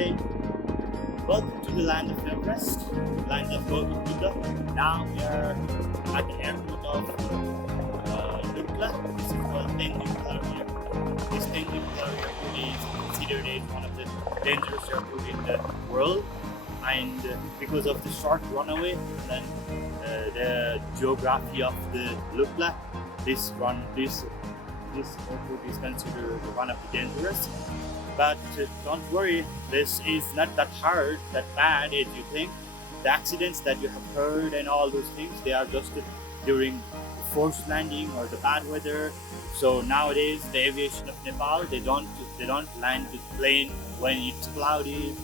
Namaste. Welcome to the land of Everest, land of Gautam Buddha. Now we are at the airport of Lukla. This is called Tengboche Airport. This Tengboche Airport is considered as one of the dangerous airports in the world, and because of the short runway and the geography of the Lukla, this airport is considered one of the dangerous. But don't worry, this is not that hard, that bad as you think. The accidents that you have heard and all those things, they are just during the forced landing or the bad weather. So nowadays, the aviation of Nepal, they don't land the plane when it's cloudy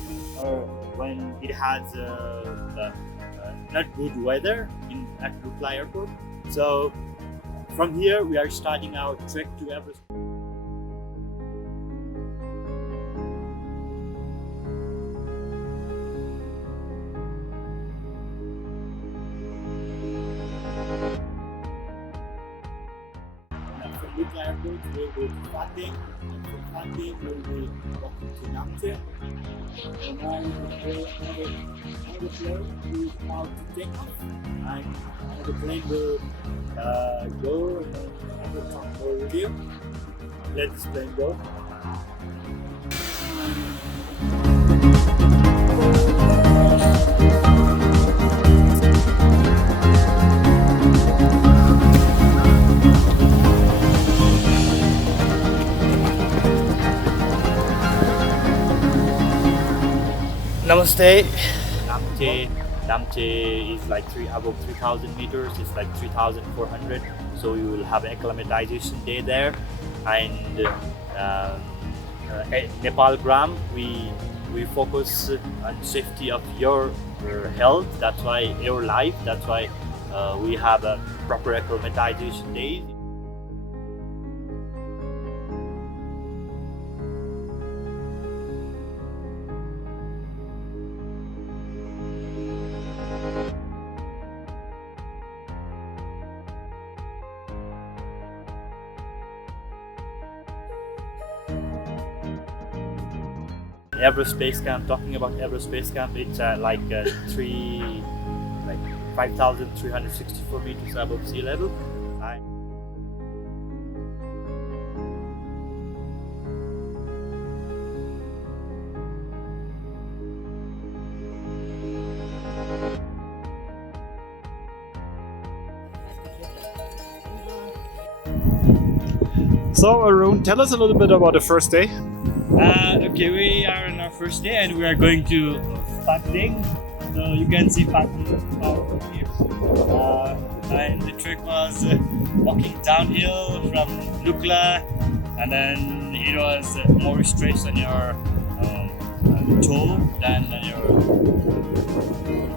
or when it has not good weather at Lukla Airport. So from here, we are starting our trek to Everest. From Lukla Airport, we'll go to Fateh, and from Fateh, we'll be walking to Namche. And now the plane is about to take off, and the plane will go, and I will talk more with you. Let this plane go. Namaste. Namche is like above 3,000 meters. It's like 3,400. So you will have an acclimatization day there, and Nepal Gram, we focus on safety of your health. That's why your life. That's why we have a proper acclimatization day. Everest Base Camp. Talking about Everest Base Camp, it's like 5,364 meters above sea level. So Arun, tell us a little bit about the first day. Okay, we are on our first day and we are going to Fateh. So you can see Fateh from here. And the trek was walking downhill from Lukla, and then it was more stress on your toe than on your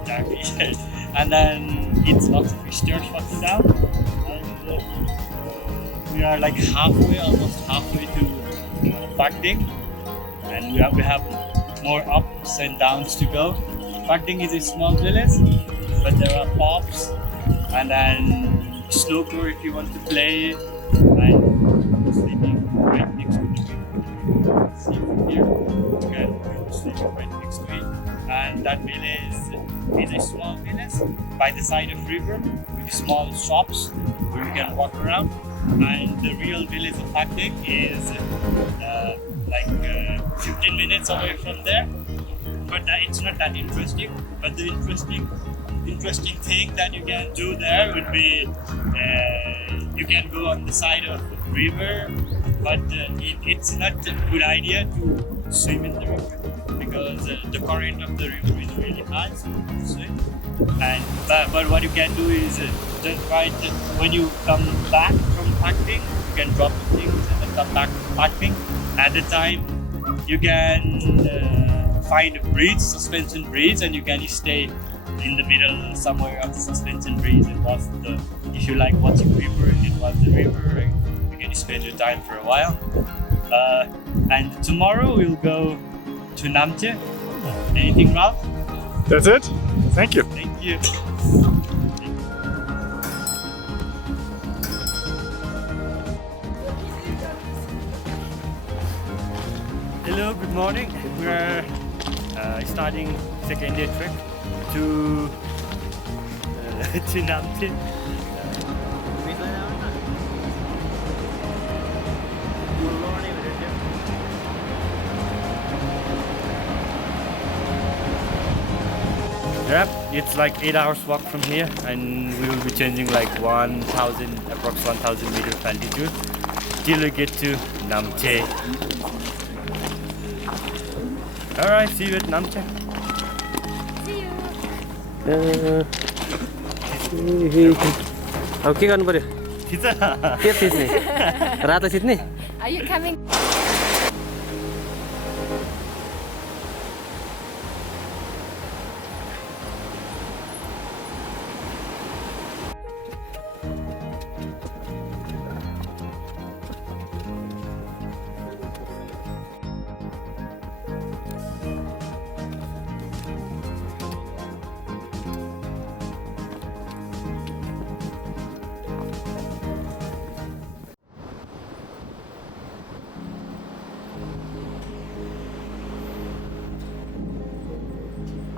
diabetes. And then it's lots of stairs walking down. And we are like almost halfway to Fateh. And we have more ups and downs to go. Fateh is a small village, but there are pops, and then snooker if you want to play. And sleeping right next to the people. See from here, you can sleep right next to it. And that village is a small village by the side of river with small shops where you can walk around. And the real village of Fateh is like 15 minutes away from there, but it's not that interesting. But the interesting thing that you can do there would be you can go on the side of the river, but it's not a good idea to swim in the river because the current of the river is really high, so you can swim. But what you can do is just when you come back from Fateh, you can drop the things and then come back to Fateh. At the time, you can find a bridge, suspension bridge, and you can stay in the middle somewhere of the suspension bridge and watch if you like watching river, you can watch the river and you can spend your time for a while. And tomorrow we'll go to Namche. Anything, Ralph? That's it. Thank you. Thank you. Hello, good morning. We're starting second day trek to to Namche. Yep, it's like 8 hours walk from here, and we will be changing like 1,000, approx 1,000 meters altitude till we get to Namche. Alright, see you at Namche. अब के गर्नु पर्यो It's के थिच्ने रातो थिच्ने Are you coming?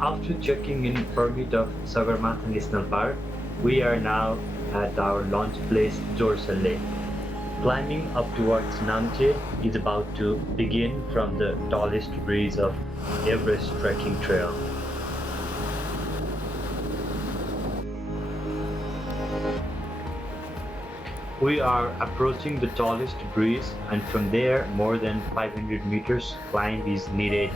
After checking in permit of Sagarmatha National Park, we are now at our launch place, Jorsa Lake. Climbing up towards Namche is about to begin from the tallest breeze of Everest trekking trail. We are approaching the tallest breeze, and from there more than 500 meters climb is needed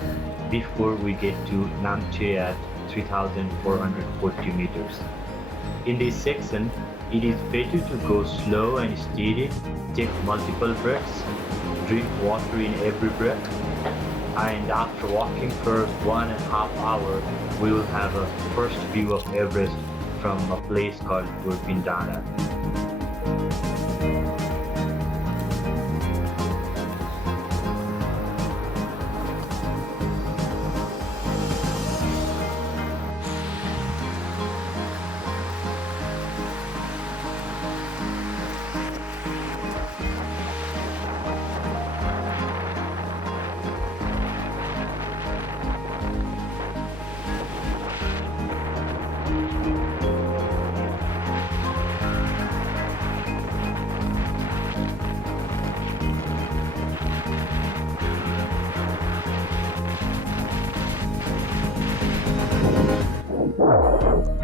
before we get to Namche at 3,440 meters. In this section, it is better to go slow and steady, take multiple breaths, drink water in every breath, and after walking for 1.5 hours, we will have a first view of Everest from a place called Burpindana.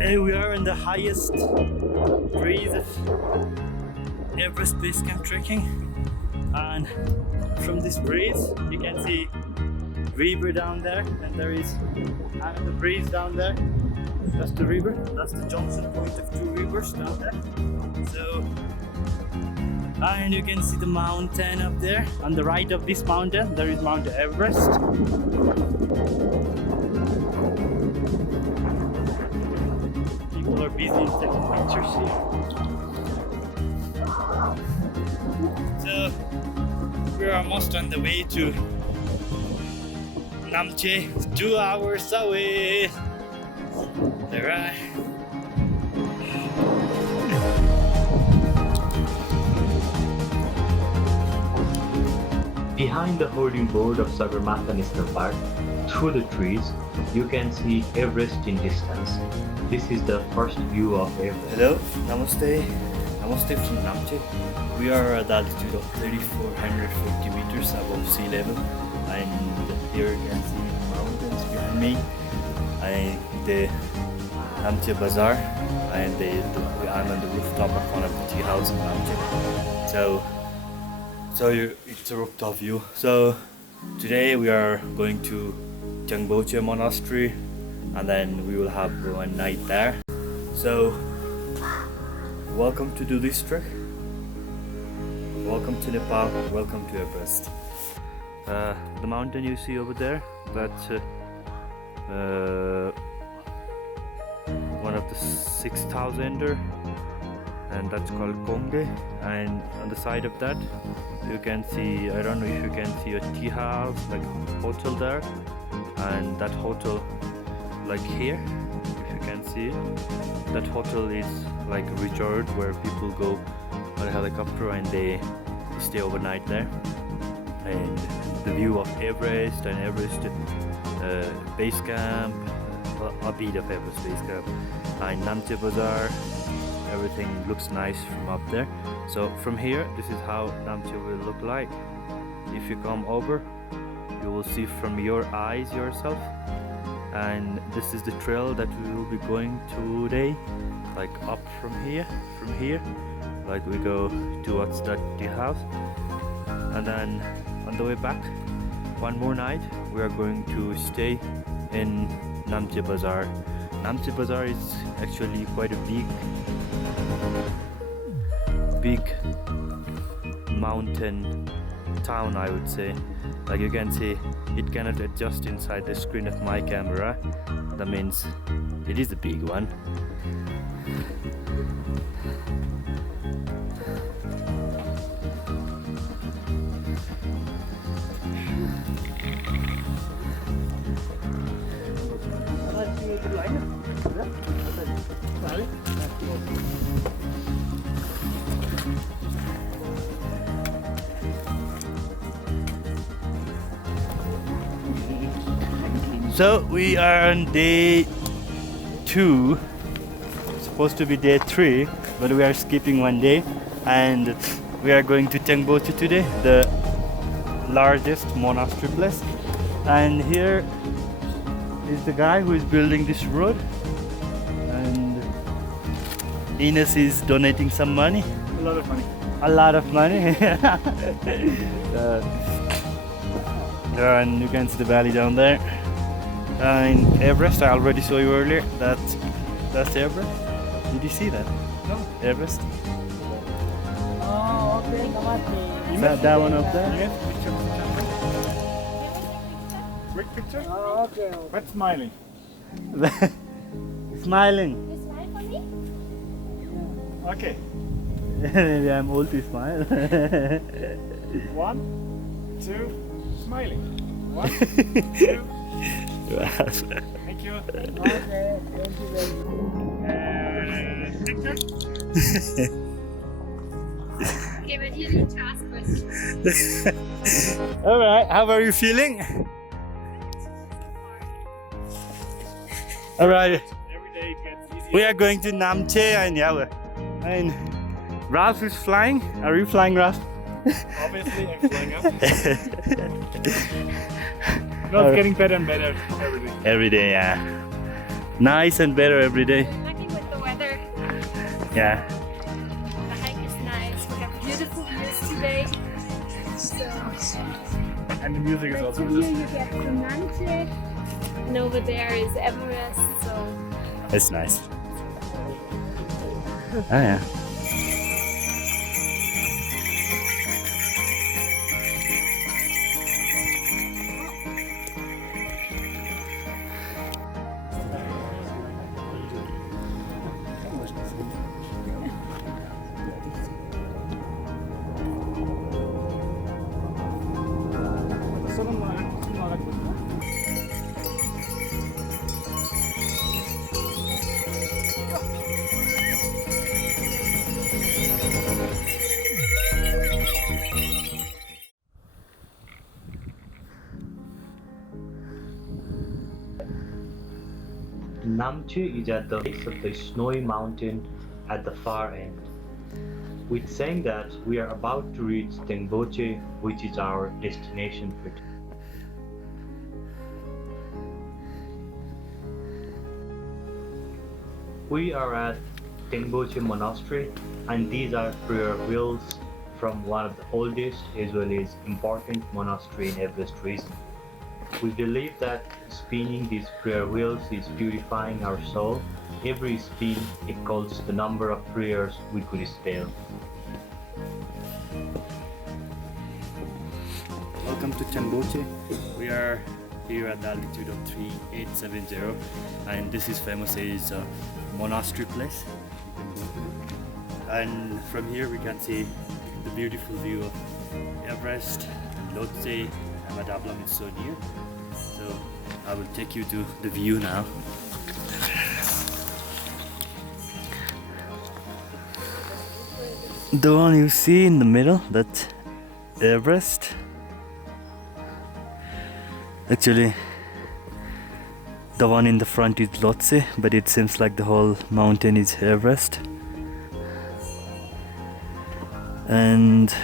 Hey, we are in the highest breeze of Everest basecamp trekking, and from this breeze you can see river down there, and there is another breeze down there. That's the river. That's the junction point of two rivers down there. So, and you can see the mountain up there. On the right of this mountain, there is Mount Everest. People are busy taking pictures here. So we're almost on the way to Namche. It's 2 hours away. Alright. Behind the holding board of Sagarmatha National Park, through the trees, you can see Everest in distance. This is the first view of Everest. Hello, namaste. Namaste from Namche. We are at the altitude of 3,440 meters above sea level, and here you can see mountains behind me, and the Namche Bazzar, and I'm on the rooftop of one of the tea houses in Namche. It's a rooftop view. So today we are going to Tengboche Monastery, and then we will have one night there. So welcome to do this trek. Welcome to Nepal. Welcome to Everest. The mountain you see over there, that's one of the 6,000er, and that's called Khumbu. And on the side of that you can see, I don't know if you can see a tea house, like a hotel there, and that hotel, like here, if you can see it, that hotel is like a resort where people go on a helicopter and they stay overnight there. And the view of Everest and Everest base camp, a bit of Everest base camp, and Namche Bazzar. Everything looks nice from up there. So from here, this is how Namche will look like. If you come over, you will see from your eyes yourself. And this is the trail that we will be going today, like up from here, like we go towards that tea house, and then on the way back, one more night, we are going to stay in Namche Bazzar. Namche Bazzar is actually quite a big mountain town, I would say. Like you can see, it cannot adjust inside the screen of my camera. That means it is a big one. So we are on day 2, supposed to be day 3, but we are skipping one day, and we are going to Tengboche today, the largest monastery place. And here is the guy who is building this road, and Ines is donating some money. A lot of money. A lot of money. And you can see the valley down there. In Everest, I already saw you earlier. That's Everest. Did you see that? No. Everest. Oh, okay. Is that one up there? Yes, picture of the camera. Quick picture. Oh, okay. But smiling. Smiling. You smile for me? Okay. Maybe I'm old to smile. 1, 2, smiling. 1, 2. Thank you. Okay, thank you very much. Picture. Okay, but you need to ask questions. All right. How are you feeling? All right. Every day it gets easier. We are going to Namche, and and Ralph is flying. Are you flying, Ralph? Obviously, I'm flying up. No, it's getting better and better every day. Every day, yeah. Nice and better every day. Lucky with the weather. Yeah. The hike is nice. We have beautiful views today. So, And the music is right also from here good. you get to Namche. And over there is Everest. So, It's nice. Oh yeah. Namche is at the base of the snowy mountain at the far end. With saying that, we are about to reach Tengboche, which is our destination for today. We are at Tengboche Monastery, and these are prayer wheels from one of the oldest as well as important monastery in Everest region. We believe that spinning these prayer wheels is purifying our soul. Every spin equals the number of prayers we could spell. Welcome to Tengboche. We are here at the altitude of 3870, and this is famous as a monastery place. And from here we can see the beautiful view of Everest, Lhotse, and Mount Everest is so near. So I will take you to the view now. The one you see in the middle, that's Everest. Actually, the one in the front is Lhotse, but it seems like the whole mountain is Everest. And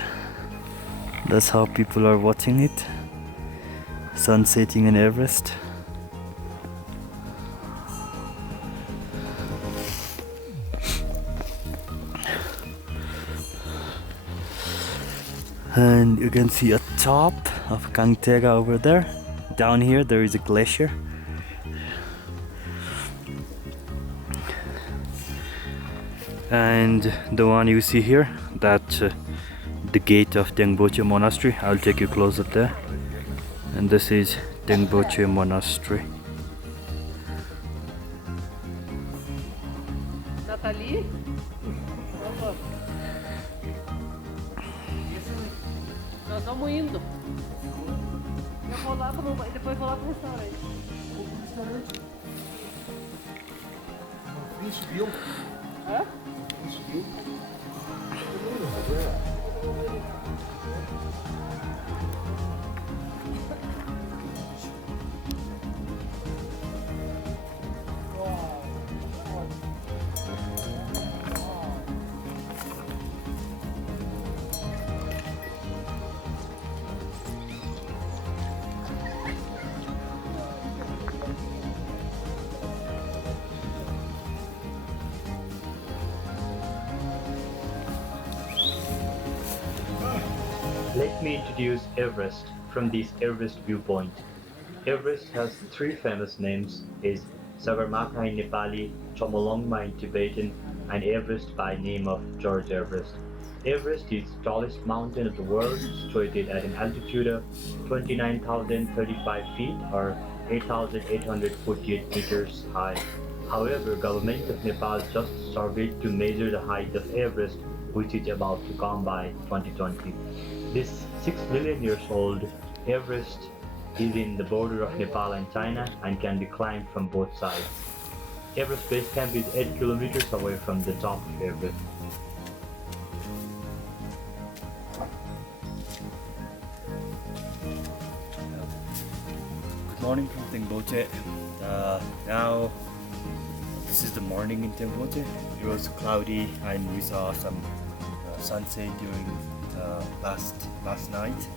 that's how people are watching it. Sun setting in Everest. And you can see a top of Kangtega over there. Down here there is a glacier. And the one you see here, that's the gate of Tengboche Monastery. I'll take you closer there. And this is Tengboche Monastery. Nathalie? Nós vamos indo. Eu vou lá e depois vou lá pro restaurante. Subiu? Hã? Subiu? Let me introduce Everest from this Everest viewpoint. Everest has three famous names: is Sagarmatha in Nepali, Chomolungma in Tibetan, and Everest by name of George Everest. Everest is the tallest mountain of the world, situated at an altitude of 29,035 feet or 8,848 meters high. However, government of Nepal just surveyed to measure the height of Everest, which is about to come by 2020. This 6 million years old Everest is in the border of Nepal and China and can be climbed from both sides. Everest Base Camp is 8 kilometers away from the top of Everest. Good morning from Tengboche. Now this is the morning in Tengboche. It was cloudy and we saw some sunset during last night.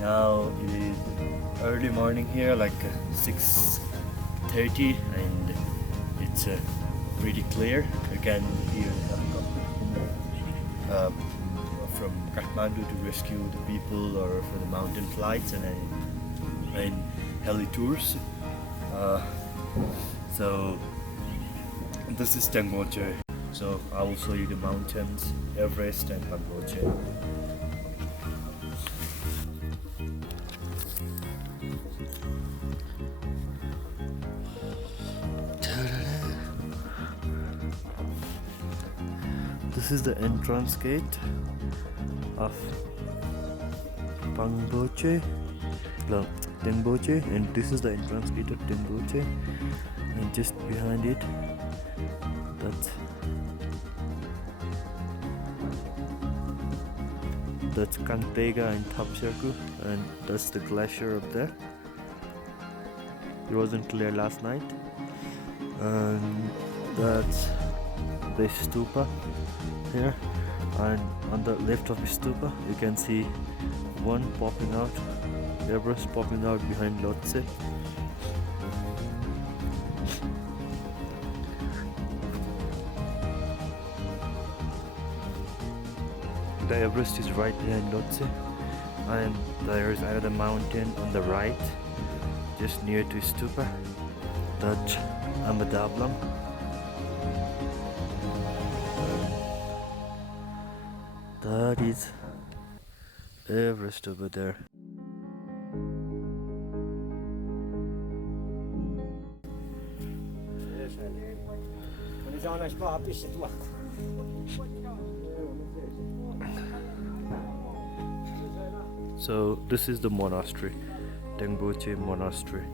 Now it is early morning here, like 6:30, and it's pretty clear. You can hear from Kathmandu to rescue the people, or for the mountain flights and heli tours. So this is Tengboche. So I will show you the mountains, Everest and Tengboche. This is the entrance gate of Tengboche, and this is the entrance gate of Tengboche, and just behind it, that's Kangtega and Thapserku, and that's the glacier up there. It wasn't clear last night. And that's the stupa here, and on the left of the stupa you can see one popping out, Everest popping out behind Lhotse. The Everest is right behind Lhotse, and there is another mountain on the right, just near to Stupa, that's Amadablam. That is Everest over there. So this is the monastery, Tengboche Monastery.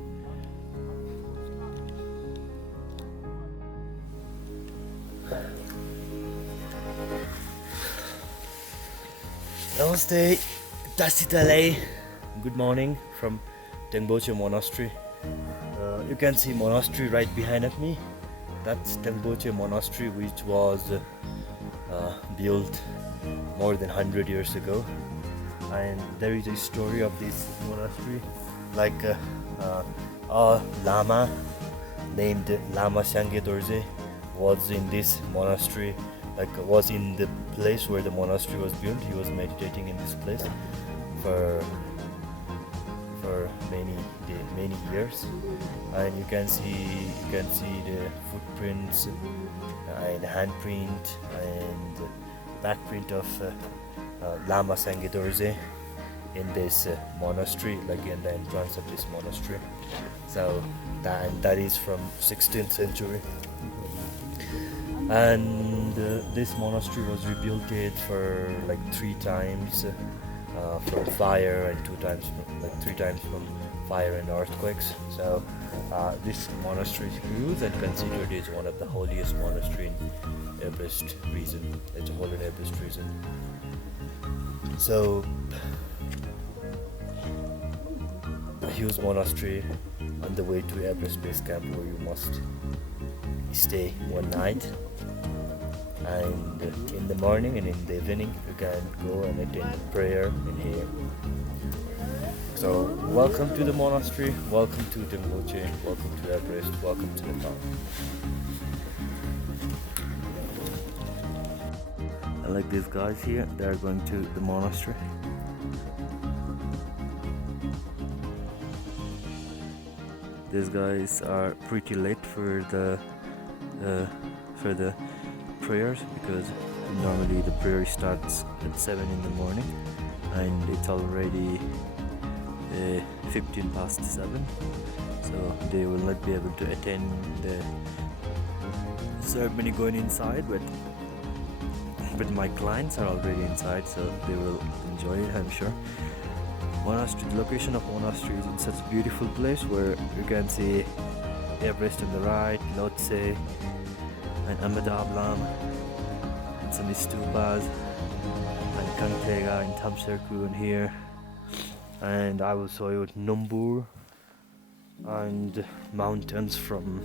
Namaste, Tasitale. Good morning from Tengboche Monastery. You can see monastery right behind of me. That's Tengboche Monastery, which was built more than 100 years ago. And there is a story of this monastery, like a lama named Lama Sangye Dorje was in this monastery, like was in the place where the monastery was built. He was meditating in this place for many years, and you can see the footprints and handprint and backprint of Lama Sangye Dorje in this monastery, like in the entrance of this monastery. So that is from 16th century, and this monastery was rebuilt for like 3 times from fire and 3 times from fire and earthquakes. So this monastery is huge and considered as one of the holiest monastery in Everest region. It's a whole in Everest region. So a huge monastery on the way to Everest Base Camp, where you must stay one night, and in the morning and in the evening you can go and attend prayer in here. So welcome to the monastery, welcome to Tengboche, welcome to Everest, welcome to Nepal. I like these guys here, they're going to the monastery. These guys are pretty late for the prayers, because normally the prayer starts at 7 in the morning and it's already 15 past 7, so they will not be able to attend the ceremony going inside, but my clients are already inside, so they will enjoy it, I'm sure. Monastery, the location of monastery is in such a beautiful place where you can see Everest on the right, Lhotse and Ahmedabad, and some stupas, and Kangtega and Thamserku in here, and I will show you Numbur and mountains from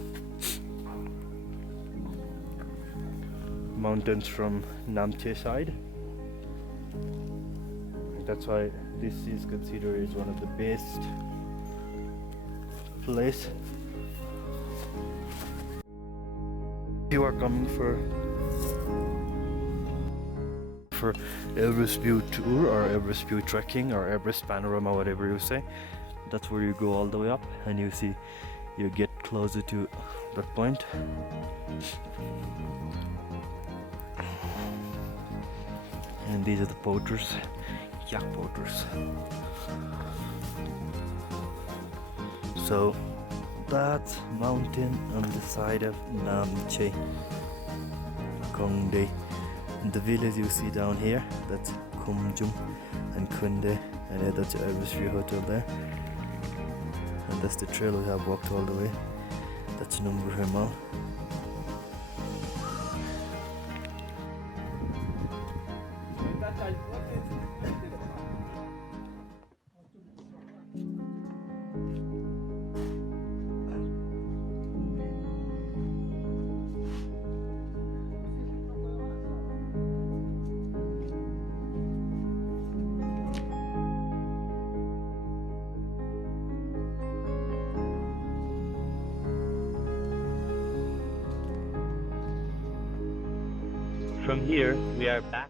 Namche side. That's why this is considered as one of the best place. You are coming for Everest View Tour or Everest View Trekking or Everest Panorama, whatever you say. That's where you go all the way up and you get closer to that point. And these are the porters, yak porters. So that's mountain on the side of Namche Kongde. And the village you see down here, that's Khumbu and Kunde, and that's the Everest View Hotel there. And that's the trail we have walked all the way. That's Numbur Himal. From here, we are back.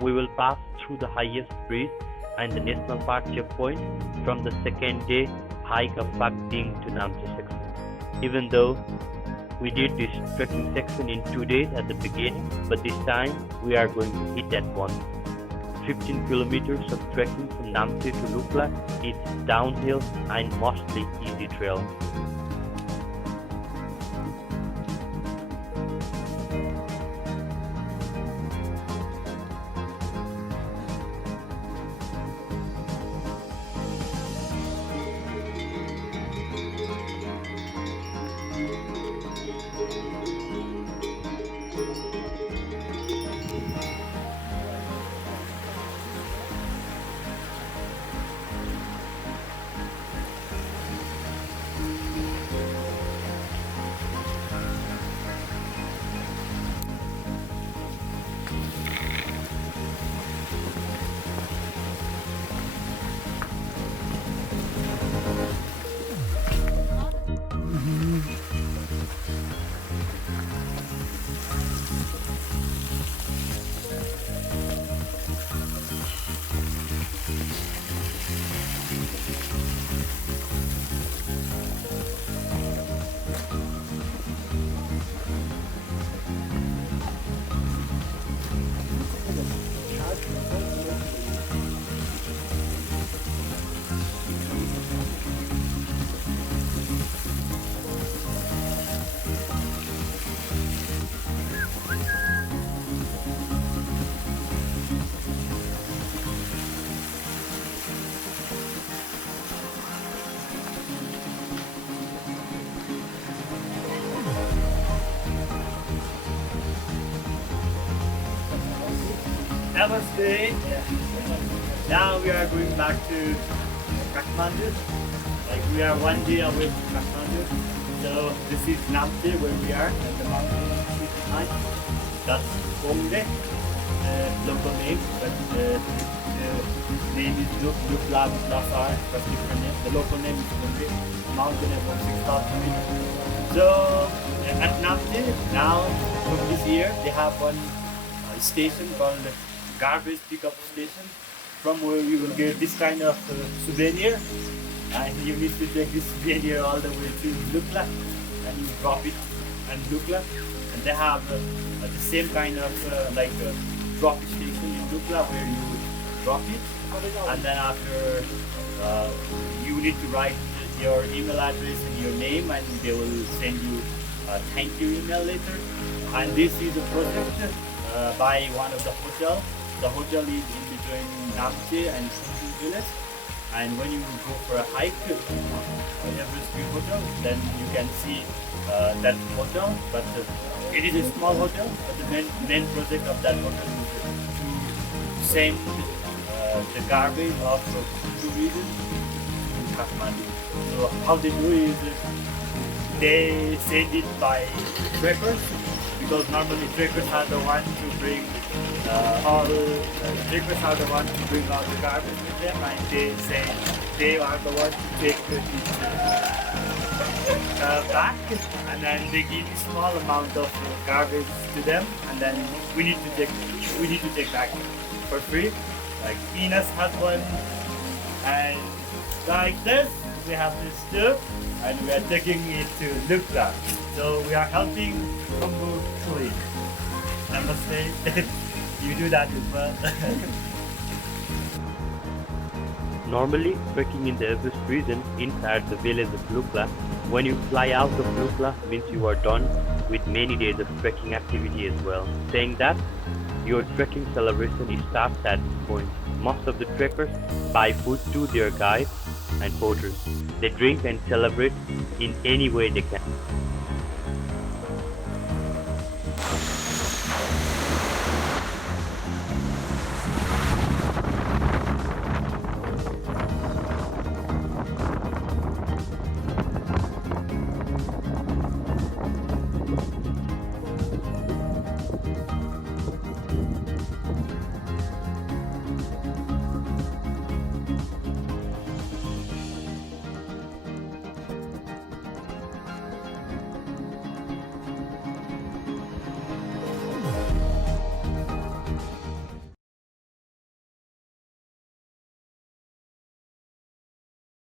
We will pass through the highest bridge and the National Park checkpoint from the second day hike of Pakding to Namche section. Even though we did this trekking section in 2 days at the beginning, but this time we are going to hit that one. 15 kilometers of trekking from Namche to Lukla is downhill and mostly easy trail. Namaste. Now we are going back to Kathmandu. Like we are 1 day away from Kathmandu. So this is Namche where we are at the mountain behind. That's Khumbu, local name, but the name is Mount Bazzar. That's different name. The local name is Khumbu. Mountain about 6,000 meters. So at Namche now from this year they have one station called garbage pickup station, from where we will get this kind of souvenir, and you need to take this souvenir all the way to Lukla and you drop it in Lukla, and they have the same kind of drop station in Lukla where you drop it, and then after you need to write your email address and your name, and they will send you a thank you email later. And this is a project by one of the hotel. The hotel is in between Namche and Khumbu village, and when you go for a hike to Everest Hotel, then you can see that hotel. But it is a small hotel, but the main project of that hotel is to send the garbage of Khumbu region to Kathmandu. So how they do is they send it by trekkers, because normally trekkers are the one to bring all the garbage with them, and they say they are the ones to take it back, and then they give a small amount of garbage to them, and then we need to take back for free. Like Venus has one, and like this we have this too, and we are taking it to Lukla. So we are helping Khumbu clean. Namaste. You do that as well. Normally, trekking in the Everest region inside the village of Lukla, when you fly out of Lukla means you are done with many days of trekking activity as well. Saying that, your trekking celebration starts at this point. Most of the trekkers buy food to their guides and porters. They drink and celebrate in any way they can.